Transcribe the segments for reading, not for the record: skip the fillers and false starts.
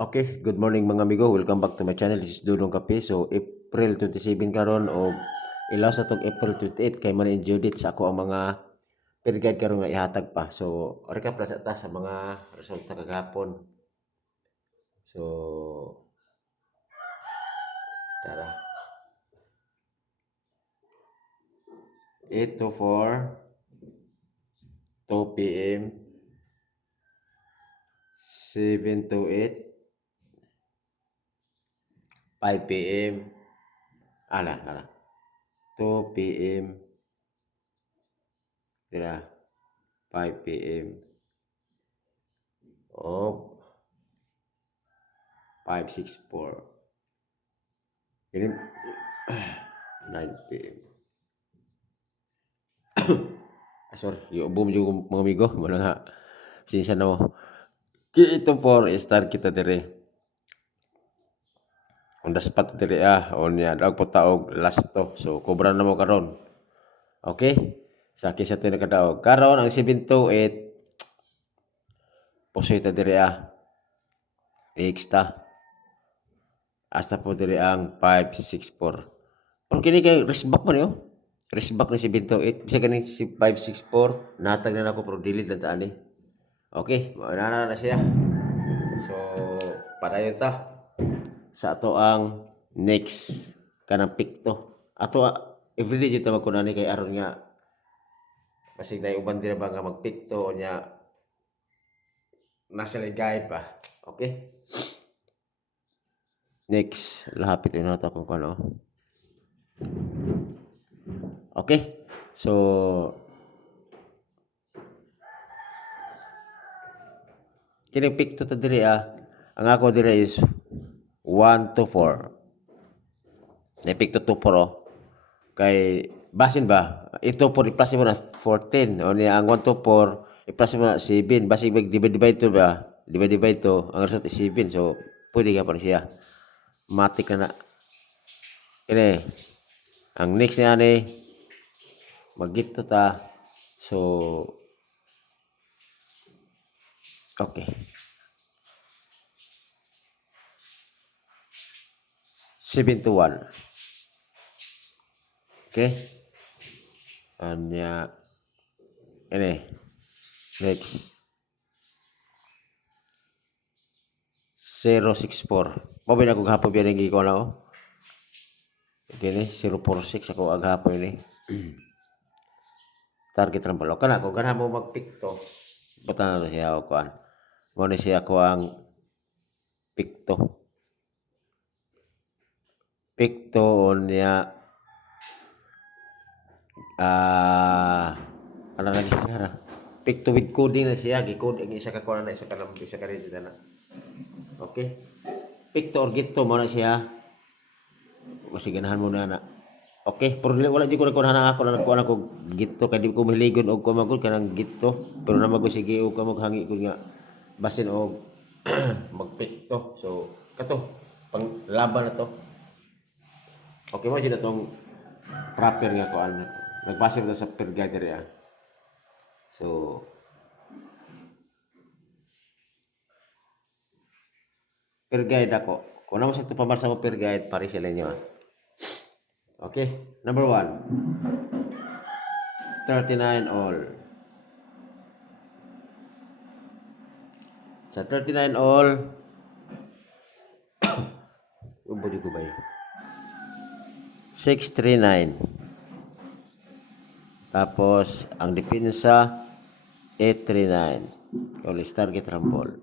Okay, good morning mga amigo. Welcome back to my channel. This is Dudong Kape. So, April 27 karon o ilaw sa tong April 28 kay man in Judith sa ako ang mga per guide karon nga ihatag pa. So, recap na sa ta sa mga resulta kagahapon. So, tara. 8 to 4, 2 p.m., 7 to 8, 5 p.m., 2 p.m., 5 p.m. o 564. Ini 9 p.m. Sorry, yung boom yung mga amigo, wala nga. Sinsya na mo. Ito for start kita dire. On the spot dire on ya dag po taog last to. So kubra na mo karon. Okay? Sa akin sa tinakadaog. Karon ang 728 pusoy ta dire Exta. Hasta po dire ang 564. Pero kini kay resback man yo. Resback ni 728. Bisa kani si 564. Natag na ako pero delete lang ta ani. Okay, mauna na siya. So, padayon ta sa ato ang next kanang pikto. Ato everyday jud ta magkunani kay aron nga basig na uban dira ba nga magpikto nya nasa ligay pa. Okay? Next, lahapit na ta kung kano. Okay? So, kini pikto ta diri ang ako diri is 1 to 4. Napikto to 4 kay basin ba ito po i-plus mo na 14 o niya ang 1 to 4 i-plus mo na 7 basig mag divide to ba divide to ang result is 7 so pwede ka pa siya matik na kini ang next niya ni magito ta so okay 7 to 1 okay anya ini next 064 mo bin ako gahapon biya ning ko na okay ni 046 ako agahapon ni target lang pala kana ko kana mo magpikto butang na siya ako an mo ni siya ko ang pikto niya ano lagi na pikto with coding na siya gi-code ang isa ka kuan na isa ka number isa ka digit na okay pikto or gito mo na siya masiganahan mo na okay pero wala di ko na kunahan ako na kuan ako gito kay di ko mahiligon og kumagol kanang gito pero na mago sige og kamaghangi ko nga basin og magpikto so kato pang laban na to okay mo dyan na itong proper nga kuan nagbase mo sa per guide area so per guide ako kung ano mo sa ito pamarsa mo per guide pare sila nyo okay number 1 39 all sa 39 all ubod ko ba 639 tapos ang depensa 839 ulit target rumble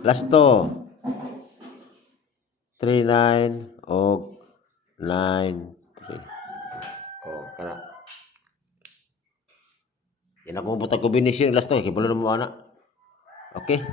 last to 39 o 93 oh kana yan ako butang combination last to kay bulo mo ana okay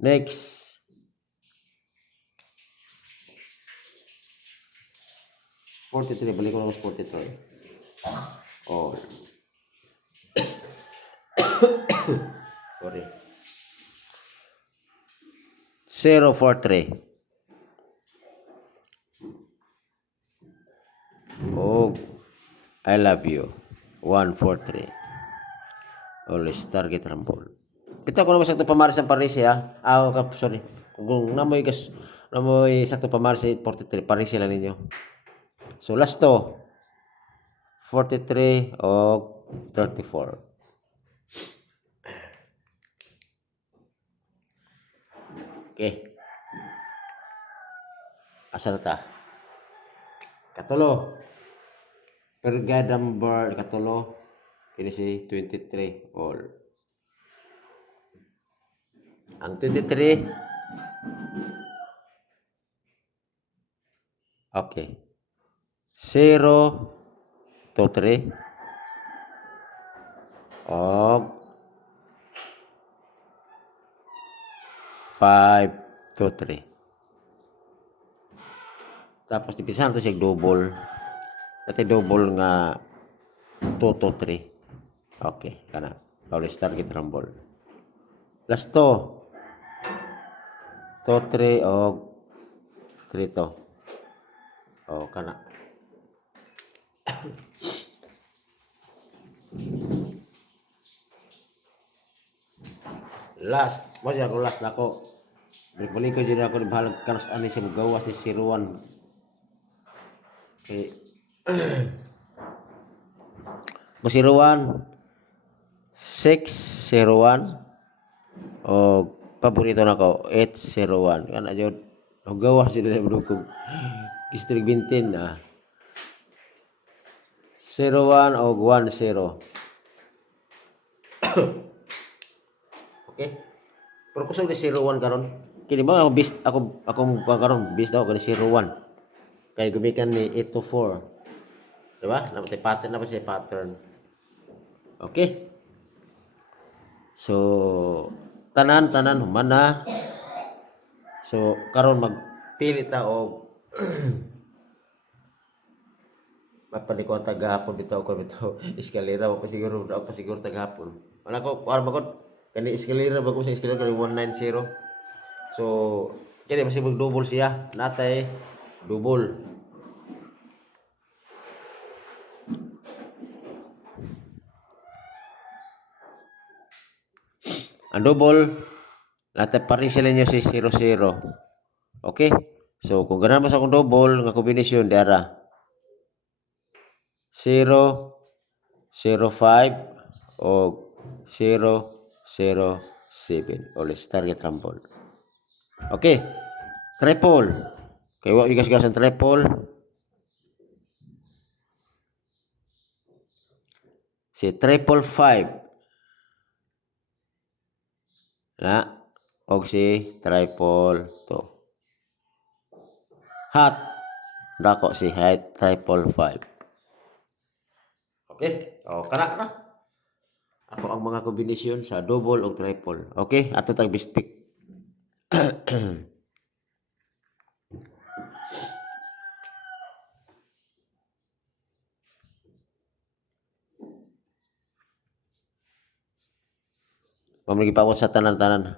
next 43 balik ko lang 43 oh sorry 043 oh I love you 143 always target rumble Bitaw ko naman sakto pamaris ang Paris ha. Sorry. Kung namoy sakto pamaris 43 Paris lang ninyo. So last to 43 o 34. Okay. Asa na ta? Katulo. Perga number katulo. Kini si 23 all. Ang 23 okay. 0 to 3 og 5 to 3. Tapos dipisahan to siya double. Dati double nga 2 to 3. Okay, kana. Always target rumble. Last to 3 og 3 to. Oh, kana. Last, mo siya ko last nako. Balik ko dyan ako bahalag kanos ani sa gawas ni Siruan. Okay. Mo Siruan 601 o paborito nako 801 kana jud. Ang gawas jud na budukog. District 20 ah. 01 o 10. Okay. Pero kusog ni 01 karon. Kini ba ako bis ako karon bis daw kani 01. Kay gumikan ni 8 to 4. Diba? Napatay pattern na ba siya pattern. Okay. So tanan human na. So karon magpili ta og mapaliko tagahapon bitaw ko bitaw eskalera pa siguro tagahapon. Wala ko para magod kani eskalera ba ko sa eskalera kani 190. So kini masibog double siya natay double. Ang double natay pares sila nyo si 00. Okay? So kung ganahan mo sa akong double nga kombinasyon dara 0 05 o 007 always target rumble. Okay. Triple. Kaya wa bigas ang triple. Si 555 na og si 222. Hot dako si height 555. Okay? O kana na. Ako ang mga kombinasyon sa double o triple. Okay? Ato tag bispik. Pamigipawat sa tanan-tanan.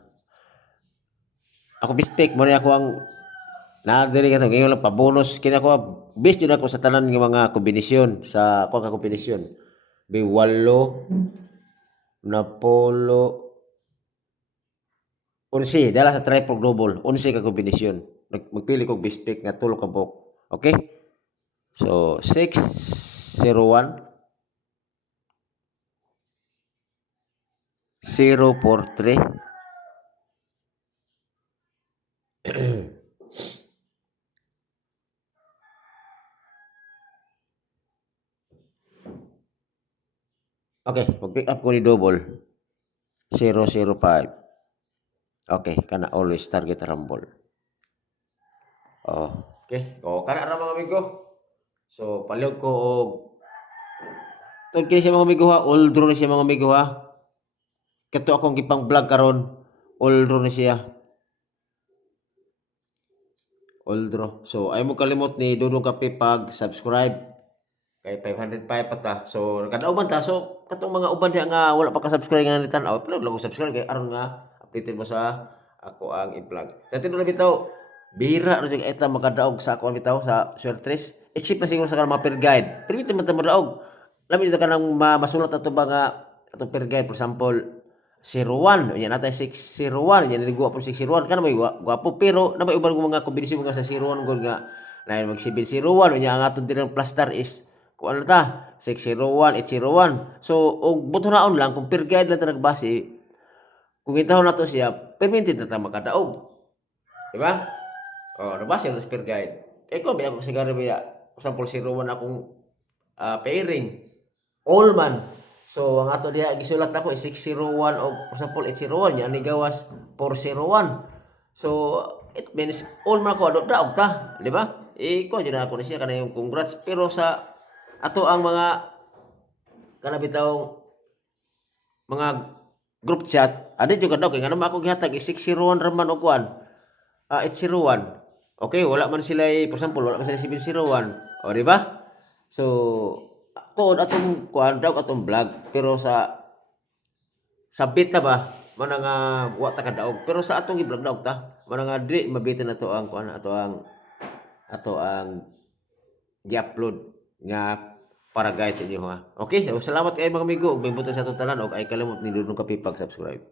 Ako bispik mo ako ang nadiri ka ngayon lang pa-bonus kina ko based yun ako sa tanan ng mga kombinasyon sa ako ka kombinasyon. Biwalo Napolo 11 dala sa triple double 11 ka kombinasyon. Magpili kog bispik nga tulo ka bok. Okay? So 601 043 okay, mag-pick up ko ni double 005. Okay, kana always target rumble. Oh, okay. O kana ra mga amigo. So palihog ko og tungod kini siya mga amigo ha, all draw ni siya mga amigo ha. Kato akong gipang vlog karon, all draw ni siya. All draw. So ay mo kalimot ni Dudong Kape pag subscribe. Kay 505 pa ta. So kadauban ta. So katong mga uban diha nga wala pa ka subscribe nga nitan-aw, upload lang ko subscribe kay aron nga updated mo sa ako ang i-vlog. Sa tinuod na bitaw, bira ra jud eta makadaog sa ako bitaw sa Swertres. Except na siguro sa kanang mga per guide. Permit man ta mo daog. Labi dito ka nang masulat ato ba nga atong per guide for example, 01 unya natay 601 nya niliguwa po 601 kana may gwapo pero na may uban ko mga kombinasyon mga sa 01 gud nga na mag 701 unya ang aton dinang plus star is kung ano ta 601 801 so og butonaon lang kung per guide lang ta nagbase kung itahon nato siya permitted na ta makadaog di ba nabase na sa per guide ko ba ako sigara ba example 01 akong pairing all man. So ang ato diha gisulat ako is 601 o for example 801 nya ni gawas 401. So it means all man ko daog ta, di ba? Ko jud ako na siya kana yung congrats pero sa ato ang mga kana bitaw mga group chat adi jud daw kay ngano ako gihatag is 601 ra man og kuan 801. Okay, wala man sila for example wala man sila 701. O di ba? So tuod atong kuan daw atong vlog pero sa bit ta ba man nga wa ta kadaog pero sa atong i-vlog daog ta man nga dili mabitin nato ang kuan ato ang gi-upload nga para guide sa inyo ha. Okay, so salamat kay mga amigo ug may buton sa atong tanan og ay kalimot ni dudong kape pag subscribe.